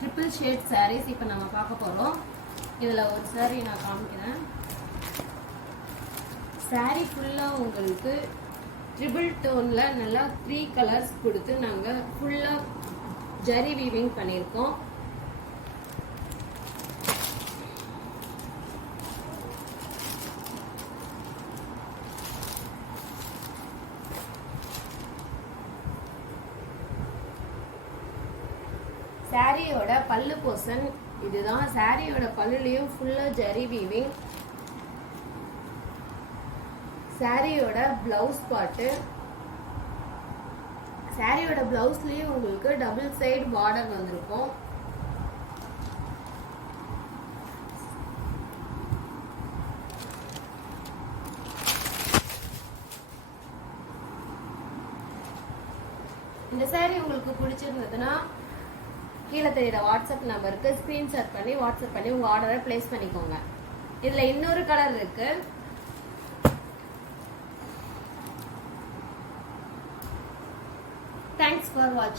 Triple shade saris இப்போ நம்ம பார்க்க போகிறோம். இதில் ஒரு சாரீ நான் காமிக்கிறேன். சாரீ ஃபுல்லாக உங்களுக்கு ட்ரிபிள் டோனில் நல்லா 3 கலர்ஸ் கொடுத்து நாங்கள் ஃபுல்லாக ஜரி வீவிங் பண்ணியிருக்கோம். சாரியோட பல்லு போர்ஷன் இதுதான். சாரியோட பல்லுலயும் ஃபுல்லா ஜரி வீவிங். சாரியோட பிளவுஸ் பார்ட், சாரியோட பிளவுஸ்லயும் உங்களுக்கு டபுள் சைடு பார்டர் வந்திருக்கும். இந்த சாரி உங்களுக்கு பிடிச்சிருந்ததுன்னா கீழே தெரியுற வாட்ஸ்அப் நம்பருக்கு ஸ்கிரீன்ஷாட் பண்ணி வாட்ஸ்அப் பண்ணி உங்க ஆர்டரை பிளேஸ் பண்ணிக்கோங்க. இதுல இன்னொரு கலர் இருக்கு. தேங்க்ஸ் ஃபார் வாட்சிங்.